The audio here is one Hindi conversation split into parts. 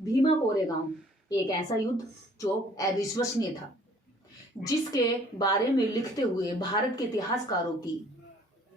भीमा कोरेगांव एक ऐसा युद्ध जो अविश्वसनीय था, जिसके बारे में लिखते हुए भारत के इतिहासकारों की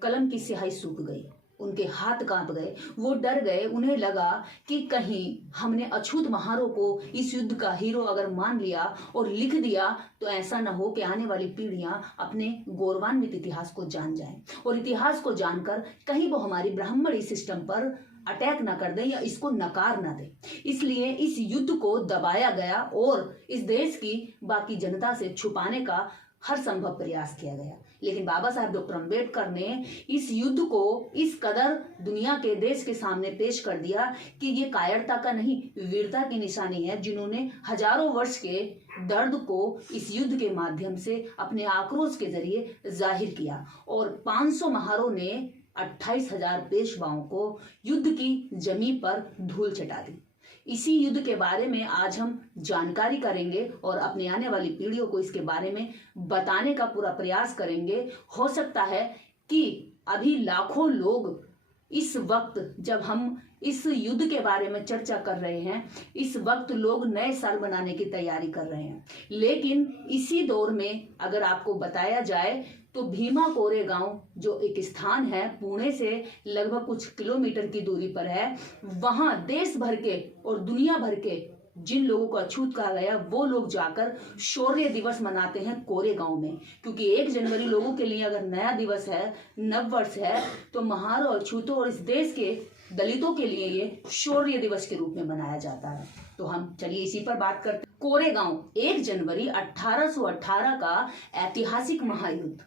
कलम की स्याही सूख गई। उनके हाथ कांप गए, वो डर गए। उन्हें लगा कि कहीं हमने अछूत महारों को इस युद्ध का हीरो अगर मान लिया और लिख दिया तो ऐसा न हो कि आने वाली पीढ़ियां अपने गौरवान्वित इतिहास को जान जाएं और इतिहास को जानकर कहीं वो हमारी ब्राह्मणी सिस्टम पर अटैक ना कर दे या इसको नकार ना दे। इसलिए इस युद्ध को दबाया गया और इस देश की बाकी जनता से छुपाने का हर संभव प्रयास किया गया। लेकिन बाबा साहब डॉक्टर अंबेडकर ने इस युद्ध को इस कदर दुनिया के देश के सामने पेश कर दिया कि ये कायरता का नहीं, वीरता की निशानी है, जिन्होंने हजारों वर्ष के दर्द को इस युद्ध के माध्यम से अपने आक्रोश के जरिए जाहिर किया और 500 महारों ने 28,000 पेशवाओं को युद्ध की जमीन पर धूल चटा दी। इसी युद्ध के बारे में आज हम जानकारी करेंगे और अपने आने वाली पीढ़ियों को इसके बारे में बताने का पूरा प्रयास करेंगे। हो सकता है कि अभी लाखों लोग इस वक्त जब हम इस युद्ध के बारे में चर्चा कर रहे हैं, इस वक्त लोग नए साल मनाने की तैयारी कर रहे हैं, लेकिन इसी दौर में अगर आपको बताया जाए तो भीमा कोरेगांव जो एक स्थान है, पुणे से लगभग कुछ किलोमीटर की दूरी पर है, वहां देश भर के और दुनिया भर के जिन लोगों को अछूत कहा गया वो लोग जाकर शौर्य दिवस मनाते हैं कोरेगांव में। क्योंकि 1 जनवरी लोगों के लिए अगर नया दिवस है, नव वर्ष है, तो महारों और अछूतों और इस देश के दलितों के लिए ये शौर्य दिवस के रूप में मनाया जाता है। तो हम चलिए इसी पर बात करते हैं। कोरेगांव 1 जनवरी 1818 का ऐतिहासिक महायुद्ध।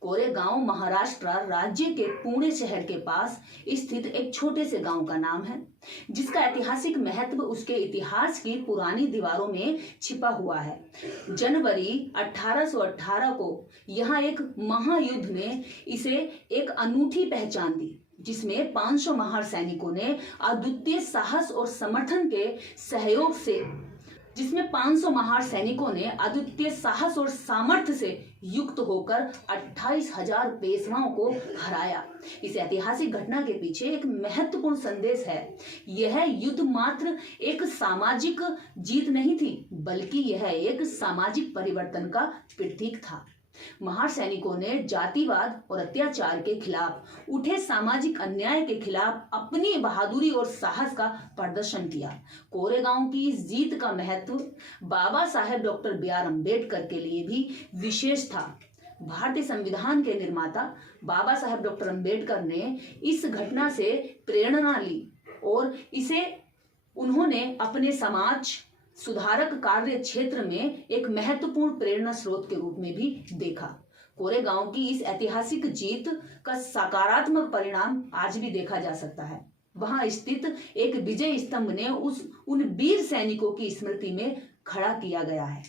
कोरेगांव महाराष्ट्र राज्य के पुणे शहर के पास स्थित एक छोटे से गांव का नाम है, जिसका ऐतिहासिक महत्व उसके इतिहास की पुरानी दीवारों में छिपा हुआ है। जनवरी 1818 को यहाँ एक महायुद्ध ने इसे एक अनूठी पहचान दी, जिसमें 500 महार सैनिकों ने अद्वितीय साहस और समर्थन के सहयोग से साहस और सामर्थ्य से युक्त होकर 28,000 पेशवाओं को हराया। इस ऐतिहासिक घटना के पीछे एक महत्वपूर्ण संदेश है। यह युद्ध मात्र एक सामाजिक जीत नहीं थी, बल्कि यह एक सामाजिक परिवर्तन का प्रतीक था। महार सैनिकों ने जातिवाद और अत्याचार के खिलाफ उठे सामाजिक अन्याय के खिलाफ अपनी बहादुरी और साहस का प्रदर्शन किया। कोरेगांव की इस जीत का महत्व बाबा साहेब डॉक्टर बी.आर. अम्बेडकर के लिए भी विशेष था। भारतीय संविधान के निर्माता बाबा साहेब डॉक्टर अम्बेडकर ने इस घटना से प्रेरणा ली और इसे उन्होंने अपने समाज सुधारक कार्य क्षेत्र में एक महत्वपूर्ण प्रेरणा स्रोत के रूप में भी देखा। कोरेगांव की इस ऐतिहासिक जीत का सकारात्मक परिणाम आज भी देखा जा सकता है। वहां स्थित एक विजय स्तंभ ने उन वीर सैनिकों की स्मृति में खड़ा किया गया है,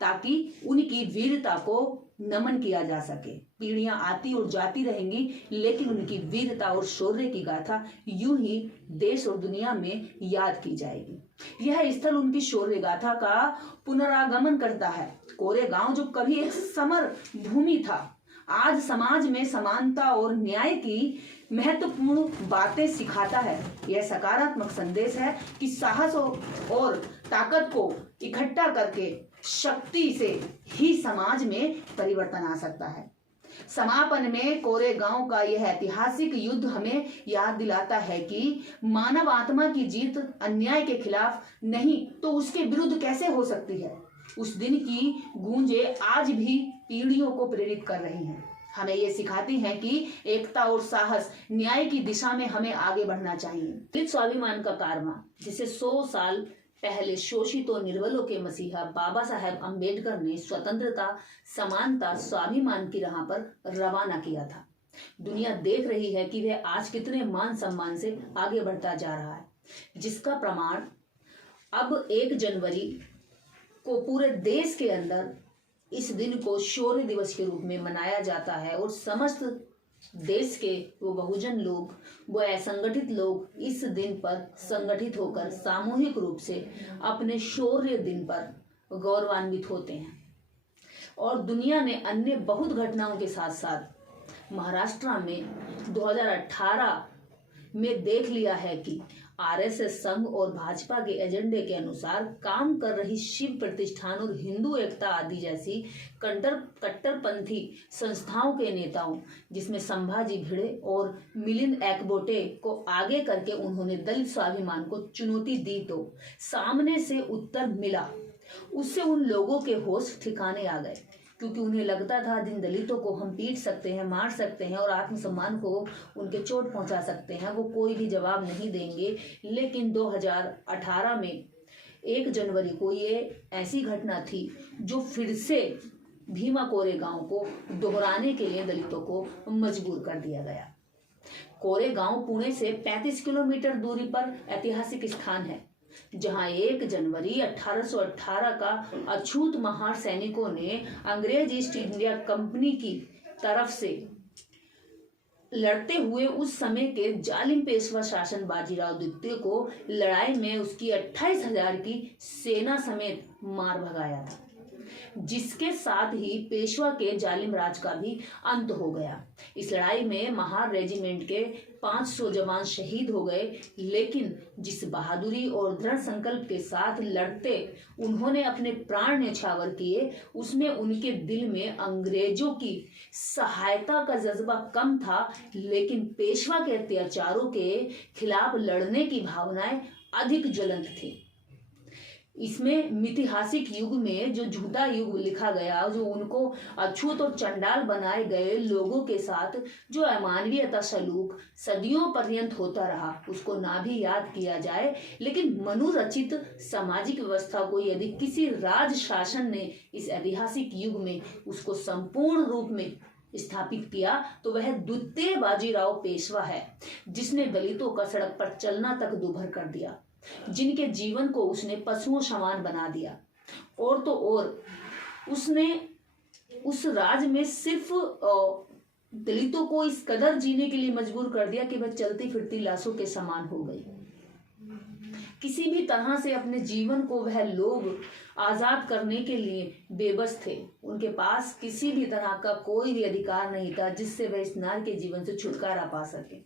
ताकि उनकी वीरता को नमन किया जा सके। पीढ़ियां आती और जाती रहेंगी, लेकिन उनकी वीरता और शौर्य की गाथा यूं ही देश और दुनिया में याद की जाएगी। यह स्थल उनकी शौर्य गाथा का पुनरागमन करता है। कोरेगांव जो कभी एक समर भूमि था, आज समाज में समानता और न्याय की महत्वपूर्ण बातें सिखाता है। यह सकारात्मक संदेश है कि साहस और ताकत को इकट्ठा करके शक्ति से ही समाज में परिवर्तन आ सकता है। समापन में कोरेगांव का यह ऐतिहासिक युद्ध हमें याद दिलाता है कि मानव आत्मा की जीत अन्याय के खिलाफ नहीं तो उसके विरुद्ध कैसे हो सकती है। उस दिन की गूंजे आज भी पीढ़ियों को प्रेरित कर रही हैं। हमें ये सिखाती हैं कि एकता और साहस, न्याय की दिशा में हमें आगे बढ़ना चाहिए। दलित स्वाभिमान का कारवां, जिसे 100 साल पहले शोषित और निर्बलों के मसीहा बाबा साहेब अम्बेडकर ने स्वतंत्रता, समानता, स्वाभिमान की राह पर रवाना किया था। दुनिया देख रही है कि वह आज कितने मान सम्मान से आगे बढ़ता जा रहा है, जिसका प्रमाण अब 1 जनवरी को पूरे देश के अंदर इस दिन को शौर्य दिवस के रूप में मनाया जाता है और समस्त देश के वो बहुजन लोग, वो असंगठित लोग इस दिन पर संगठित होकर सामूहिक रूप से अपने शौर्य दिन पर गौरवान्वित होते हैं। और दुनिया ने अन्य बहुत घटनाओं के साथ साथ महाराष्ट्र में 2018 में देख लिया है कि आरएसएस संघ और भाजपा के एजेंडे के अनुसार काम कर रही शिव प्रतिष्ठान और हिंदू एकता आदि जैसी कट्टरपंथी संस्थाओं के नेताओं, जिसमें संभाजी भिड़े और मिलिंद एकबोटे को आगे करके उन्होंने दलित स्वाभिमान को चुनौती दी तो सामने से उत्तर मिला। उससे उन लोगों के होश ठिकाने आ गए, क्योंकि उन्हें लगता था जिन दलितों को हम पीट सकते हैं, मार सकते हैं और आत्मसम्मान को उनके चोट पहुंचा सकते हैं, वो कोई भी जवाब नहीं देंगे। लेकिन 2018 में 1 जनवरी को ये ऐसी घटना थी जो फिर से भीमा कोरेगांव को दोहराने के लिए दलितों को मजबूर कर दिया गया। कोरेगांव पुणे से 35 किलोमीटर दूरी पर ऐतिहासिक स्थान है, जहां 1 जनवरी 1818 का अछूत महार सैनिकों ने अंग्रेज ईस्ट इंडिया कंपनी की तरफ से लड़ते हुए उस समय के जालिम पेशवा शासन बाजीराव द्वितीय को लड़ाई में उसकी 28,000 की सेना समेत मार भगाया था, जिसके साथ ही पेशवा के जालिम राज का भी अंत हो गया। इस लड़ाई में महार रेजिमेंट के 500 जवान शहीद हो गए, लेकिन जिस बहादुरी और दृढ़ संकल्प के साथ लड़ते उन्होंने अपने प्राण न्यौछावर किए, उसमें उनके दिल में अंग्रेजों की सहायता का जज्बा कम था, लेकिन पेशवा के अत्याचारों के खिलाफ लड़ने की भावनाएं अधिक ज्वलंत थी। इसमें मिथिहासिक युग में जो झूठा युग लिखा गया, जो उनको अछूत और चंडाल बनाए गए लोगों के साथ जो अमानवीयता सलूक सदियों पर्यंत होता रहा, उसको ना भी याद किया जाए। लेकिन मनुरचित सामाजिक व्यवस्था को यदि किसी राज शासन ने इस ऐतिहासिक युग में उसको संपूर्ण रूप में स्थापित किया, तो वह द्वितीय बाजीराव पेशवा है, जिसने दलितों का सड़क पर चलना तक दूभर कर दिया, जिनके जीवन को उसने पशुओं समान बना दिया। और तो और उसने उस राज में सिर्फ दलितों को इस कदर जीने के लिए मजबूर कर दिया कि वह चलती फिरती लाशों के समान हो गई। किसी भी तरह से अपने जीवन को वह लोग आजाद करने के लिए बेबस थे। उनके पास किसी भी तरह का कोई भी अधिकार नहीं था जिससे वह इस नार के जीवन से छुटकारा पा सके।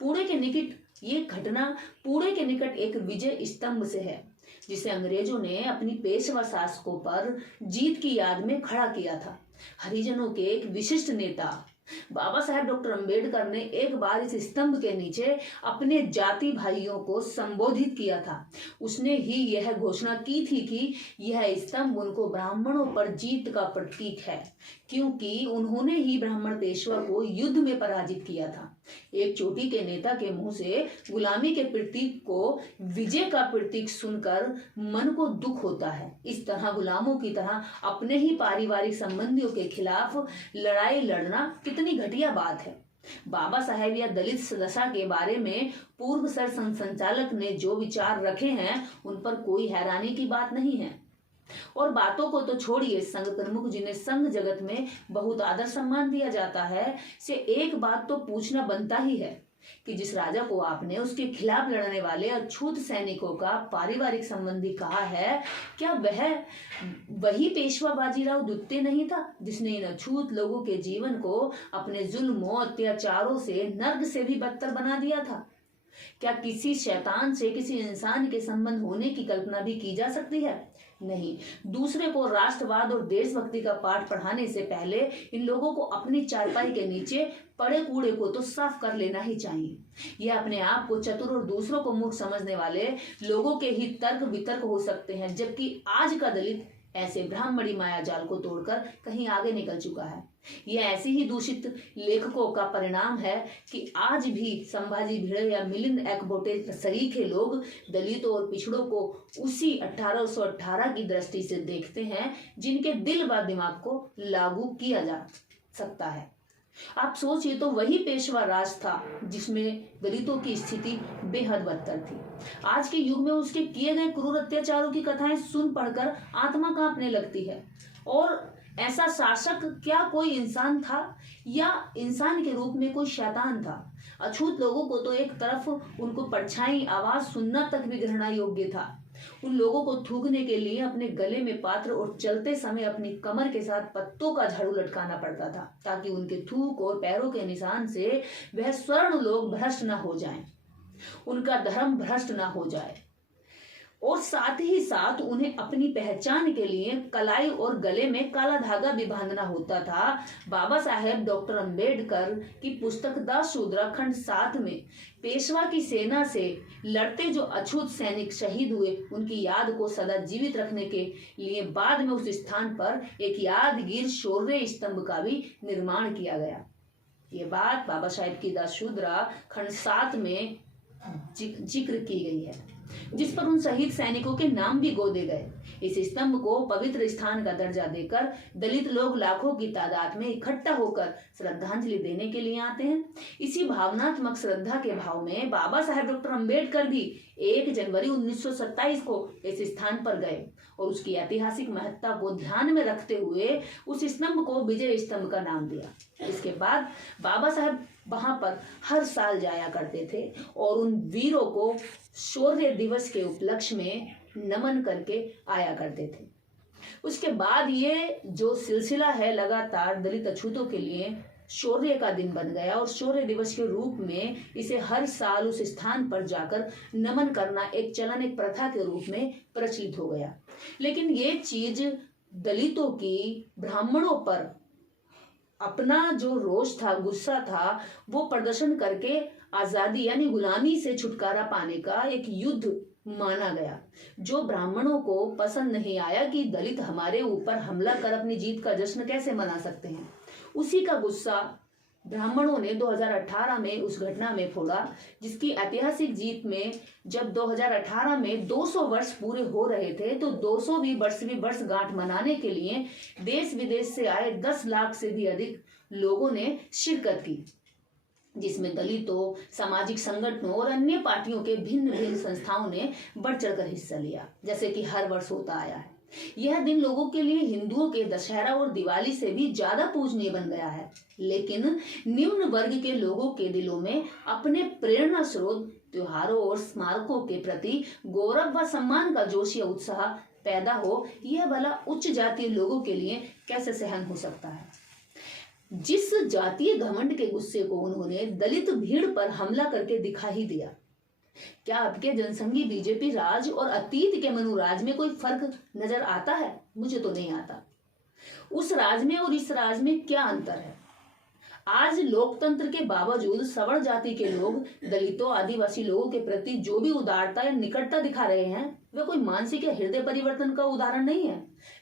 पुणे के निकट ये घटना पुणे के निकट एक विजय स्तंभ से है, जिसे अंग्रेजों ने अपनी पेशवा शासकों पर जीत की याद में खड़ा किया था। हरिजनों के एक विशिष्ट नेता बाबा साहेब डॉक्टर अंबेडकर ने एक बार इस स्तंभ के नीचे अपने जाति भाइयों को संबोधित किया था। उसने ही यह घोषणा की थी कि यह स्तंभ उनको ब्राह्मणों पर जीत का प्रतीक है, क्योंकि उन्होंने ही ब्राह्मण पेशवा को युद्ध में पराजित किया था। एक चोटी के नेता के मुंह से गुलामी के प्रतीक को विजय का प्रतीक सुनकर मन को दुख होता है। इस तरह गुलामों की तरह अपने ही पारिवारिक संबंधियों के खिलाफ लड़ाई लड़ना कितनी घटिया बात है। बाबा साहेब या दलित दशा के बारे में पूर्व सर संचालक ने जो विचार रखे हैं, उन पर कोई हैरानी की बात नहीं है। और बातों को तो छोड़िए, संघ प्रमुख जिन्हें संघ जगत में बहुत आदर सम्मान दिया जाता है, से एक बात तो पूछना बनता ही है कि जिस राजा को आपने उसके खिलाफ लड़ने वाले अछूत सैनिकों का पारिवारिक संबंधी कहा है, क्या वह वही पेशवा बाजीराव द्वितीय नहीं था, जिसने इन अछूत लोगों के जीवन को अपने जुल्मों अत्याचारों से नर्क से भी बदतर बना दिया था? क्या किसी शैतान से किसी इंसान के संबंध होने की कल्पना भी की जा सकती है? नहीं। दूसरे को राष्ट्रवाद और देशभक्ति का पाठ पढ़ाने से पहले इन लोगों को अपनी चारपाई के नीचे पड़े कूड़े को तो साफ कर लेना ही चाहिए। यह अपने आप को चतुर और दूसरों को मूर्ख समझने वाले लोगों के ही तर्क वितर्क हो सकते हैं, जबकि आज का दलित ऐसे ब्राह्मणी माया जाल को तोड़कर कहीं आगे निकल चुका है। यह ऐसे ही दूषित लेखकों का परिणाम है कि आज भी संभाजी भिड़े या मिलिंद एकबोटे सरीखे लोग दलितों और पिछड़ों को उसी 1818 की दृष्टि से देखते हैं, जिनके दिल व दिमाग को लागू किया जा सकता है। आप सोचिए, तो वही पेशवा राज था जिसमें दलितों की स्थिति बेहद बदतर थी। आज के युग में उसके किए गए क्रूर अत्याचारों की कथाएं सुन पढ़कर आत्मा कांपने लगती है। और ऐसा शासक क्या कोई इंसान था, या इंसान के रूप में कोई शैतान था? अछूत लोगों को तो एक तरफ उनको परछाई आवाज सुनना तक भी घृणा योग्य था। उन लोगों को थूकने के लिए अपने गले में पात्र और चलते समय अपनी कमर के साथ पत्तों का झाड़ू लटकाना पड़ता था, ताकि उनके थूक और पैरों के निशान से वह स्वर्ण लोग भ्रष्ट न हो जाएं। उनका धर्म भ्रष्ट ना हो जाए, और साथ ही साथ उन्हें अपनी पहचान के लिए कलाई और गले में काला धागा भी बांधना होता था। बाबा साहेब डॉक्टर अंबेडकर की पुस्तक दासशूद्रा खंड 7 में पेशवा की सेना से लड़ते जो अछूत सैनिक शहीद हुए, उनकी याद को सदा जीवित रखने के लिए बाद में उस स्थान पर एक यादगीर शौर्य स्तंभ का भी निर्माण किया गया। ये बात बाबा साहेब की दासशूद्रा खंड 7 में जिक्र की गई है, जिस पर उन शहीद सैनिकों के नाम भी गोदे गए। इस स्तंभ को पवित्र स्थान का दर्जा देकर दलित लोग लाखों की तादाद में इकट्ठा होकर श्रद्धांजलि देने के लिए आते हैं। इसी भावनात्मक श्रद्धा के भाव में बाबा साहेब डॉक्टर अंबेडकर भी 1 जनवरी 1927 को इस स्थान पर गए और उसकी ऐतिहासिक महत्ता को ध्यान में रखते हुए उस स्तंभ को विजय स्तंभ का नाम दिया। इसके बाद बाबा साहेब वहां पर हर साल जाया करते थे और उन वीरों को शौर्य दिवस के उपलक्ष्य में नमन करके आया करते थे। उसके बाद ये जो सिलसिला है लगातार दलित अछूतों के लिए शौर्य का दिन बन गया और शौर्य दिवस के रूप में इसे हर साल उस स्थान पर जाकर नमन करना एक चलन, एक प्रथा के रूप में प्रचलित हो गया। लेकिन ये चीज दलितों की ब्राह्मणों पर अपना जो रोष था, गुस्सा था, वो प्रदर्शन करके आजादी यानी गुलामी से छुटकारा पाने का एक युद्ध माना गया, जो ब्राह्मणों को पसंद नहीं आया कि दलित हमारे ऊपर हमला कर अपनी जीत का जश्न कैसे मना सकते हैं। उसी का गुस्सा ब्राह्मणों ने 2018 में उस घटना में फोड़ा, जिसकी ऐतिहासिक जीत में जब 2018 में 200 वर्ष पूरे हो रहे थे तो 200वीं वर्षगांठ मनाने के लिए देश विदेश से आए 10 लाख से भी अधिक लोगों ने शिरकत की, जिसमें दलितों, सामाजिक संगठनों और अन्य पार्टियों के भिन्न भिन्न संस्थाओं ने बढ़ चढ़कर हिस्सा लिया, जैसे कि हर वर्ष होता आया है। यह दिन लोगों के लिए हिंदुओं के दशहरा और दिवाली से भी ज्यादा पूजनीय बन गया है, लेकिन निम्न वर्ग के लोगों के दिलों में अपने प्रेरणा स्रोत त्योहारों और स्मारकों के प्रति गौरव व सम्मान का जोश या उत्साह पैदा हो, यह भला उच्च जातीय लोगों के लिए कैसे सहन हो सकता है। जिस जातीय घमंड के गुस्से को उन्होंने दलित भीड़ पर हमला करके दिखा ही दिया। क्या आपके जनसंघी बीजेपी राज और अतीत के मनुराज में कोई फर्क नजर आता है? मुझे तो नहीं आता। उस राज में और इस राज में क्या अंतर है? आज लोकतंत्र के बावजूद सवर्ण जाति के लोग दलितों, आदिवासी लोगों के प्रति जो भी उदारता या निकटता दिखा रहे हैं, वह कोई मानसिक या हृदय परिवर्तन का उदाहरण नहीं है,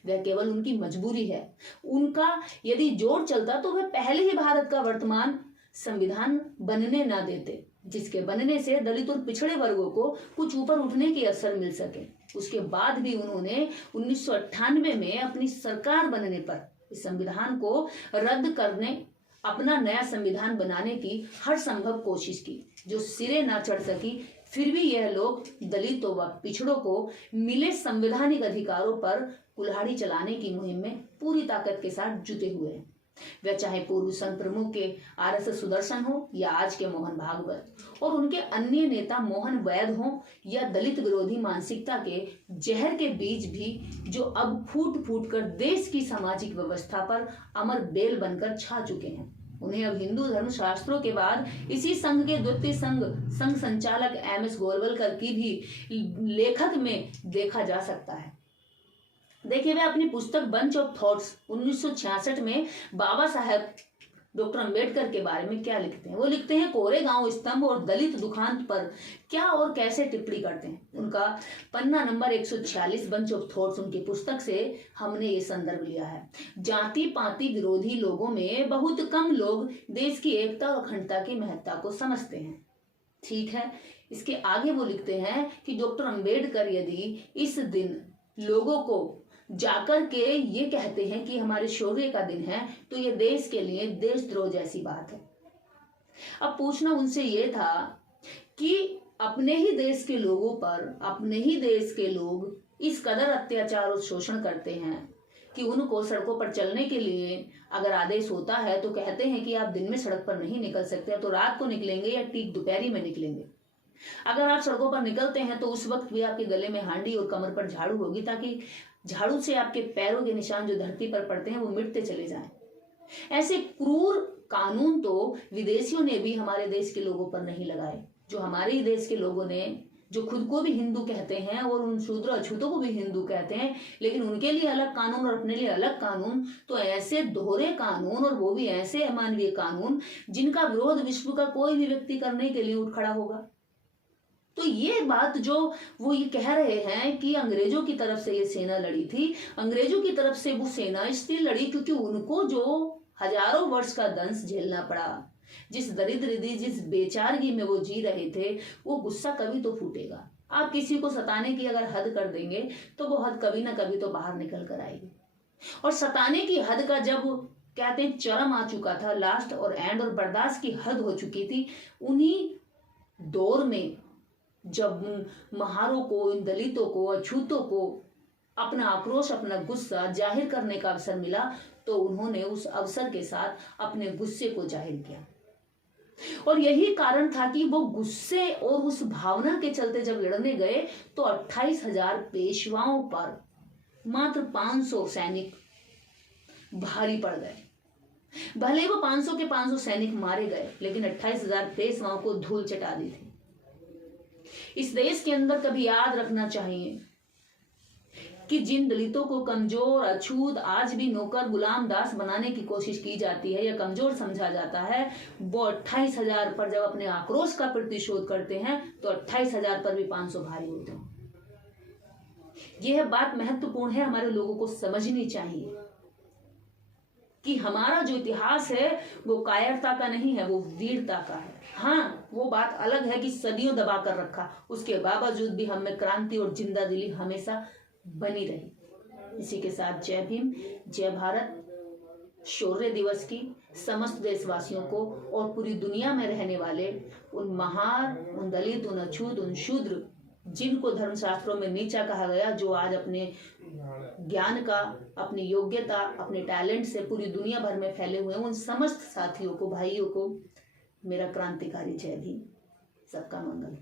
वह केवल उनकी मजबूरी है। उनका यदि जोर चलता तो वह पहले ही भारत का वर्तमान संविधान बनने ना देते, जिसके बनने से दलित और पिछड़े वर्गों को कुछ ऊपर उठने की अवसर मिल सके। उसके बाद भी उन्होंने 1998 में अपनी सरकार बनने पर इस संविधान को रद्द करने, अपना नया संविधान बनाने की हर संभव कोशिश की, जो सिरे ना चढ़ सकी। फिर भी यह लोग दलितों व पिछड़ों को मिले संवैधानिक अधिकारों पर कुल्हाड़ी चलाने की मुहिम में पूरी ताकत के साथ जुटे हुए हैं। वह चाहे पूर्व संघ प्रमुख के आरएसएस सुदर्शन हो या आज के मोहन भागवत और उनके अन्य नेता मोहन वैद हो, या दलित विरोधी मानसिकता के जहर के बीज भी जो अब फूट फूट कर देश की सामाजिक व्यवस्था पर अमर बेल बनकर छा चुके हैं। उन्हें अब हिंदू धर्म शास्त्रों के बाद इसी संघ के द्वितीय संघ संचालक एमएस गोरवलकर की भी लेखक में देखा जा सकता है। देखिए, वे अपनी पुस्तक बंच ऑफ थॉट्स 1966 में बाबा साहेब डॉक्टर अंबेडकर के बारे में क्या लिखते हैं। वो लिखते हैं, कोरेगांव स्तंभ और दलित दुखांत पर क्या और कैसे टिप्पणी करते हैं। उनका पन्ना नंबर 146 बंच ऑफ थॉट्स, उनकी पुस्तक से हमने ये संदर्भ लिया है। जाति पाति विरोधी लोगों में बहुत कम लोग देश की एकता और अखंडता की महत्ता को समझते हैं। ठीक है, इसके आगे वो लिखते हैं कि डॉक्टर अंबेडकर यदि इस दिन लोगों को जाकर के ये कहते हैं कि हमारे शौर्य का दिन है, तो ये देश के लिए देशद्रोह जैसी बात है। अब पूछना उनसे ये था कि अपने ही देश के लोगों पर अपने ही देश के लोग इस कदर अत्याचार और शोषण करते हैं कि उनको सड़कों पर चलने के लिए अगर आदेश होता है तो कहते हैं कि आप दिन में सड़क पर नहीं निकल सकते, तो रात को निकलेंगे या ठीक दोपहरी में निकलेंगे। अगर आप सड़कों पर निकलते हैं तो उस वक्त भी आपके गले में हांडी और कमर पर झाड़ू होगी, ताकि झाड़ू से आपके पैरों के निशान जो धरती पर पड़ते हैं वो मिटते चले जाएं। ऐसे क्रूर कानून तो विदेशियों ने भी हमारे देश के लोगों पर नहीं लगाए। जो हमारे ही देश के लोगों ने, जो खुद को भी हिंदू कहते हैं और उन शूद्र अछूतों को भी हिंदू कहते हैं, लेकिन उनके लिए अलग कानून और अपने लिए अलग कानून, तो ऐसे दोहरे कानून और वो भी ऐसे अमानवीय कानून जिनका विरोध विश्व का कोई भी व्यक्ति करने के लिए उठ खड़ा होगा। तो ये बात जो वो ये कह रहे हैं कि अंग्रेजों की तरफ से ये सेना लड़ी थी, अंग्रेजों की तरफ से वो सेना इसलिए लड़ी क्योंकि उनको जो हजारों वर्ष का दंश झेलना पड़ा, जिस दरिद्र जिस बेचारगी में वो जी रहे थे, वो गुस्सा कभी तो फूटेगा। आप किसी को सताने की अगर हद कर देंगे तो वो हद कभी ना कभी तो बाहर निकल कर आएगी। और सताने की हद का जब कहते हैं चरम आ चुका था, लास्ट और एंड और बर्दाश्त की हद हो चुकी थी, उन्हीं दौर में जब महारों को, इन दलितों को, अछूतों को अपना आक्रोश, अपना गुस्सा जाहिर करने का अवसर मिला, तो उन्होंने उस अवसर के साथ अपने गुस्से को जाहिर किया। और यही कारण था कि वो गुस्से और उस भावना के चलते जब लड़ने गए तो 28,000 पेशवाओं पर मात्र 500 सैनिक भारी पड़ गए। भले वो 500 के 500 सैनिक मारे गए, लेकिन 28,000 पेशवाओं को धूल चटा दी थी। इस देश के अंदर कभी याद रखना चाहिए कि जिन दलितों को कमजोर, अछूत, आज भी नौकर, गुलाम, दास बनाने की कोशिश की जाती है या कमजोर समझा जाता है, वो 28,000 पर जब अपने आक्रोश का प्रतिशोध करते हैं तो 28,000 पर भी 500 भारी होते हैं। यह बात महत्वपूर्ण है, हमारे लोगों को समझनी चाहिए कि हमारा जो इतिहास है वो कायरता का नहीं है, वो वीरता का है। हाँ, वो बात अलग है कि सदियों दबा कर रखा, उसके बावजूद भी हम में क्रांति और जिंदा दिली हमेशा बनी रही। इसी के साथ जय भीम, जय भारत। शौर्य दिवस की समस्त देशवासियों को और पूरी दुनिया में रहने वाले उन महार, उन दलित, उन अछूत, उन शूद्र जिनको धर्मशास्त्रों में नीचा कहा गया, जो आज अपने ज्ञान का, अपनी योग्यता, अपने टैलेंट से पूरी दुनिया भर में फैले हुए, उन समस्त साथियों को, भाइयों को मेरा क्रांतिकारी जय भीम। सबका मंगल।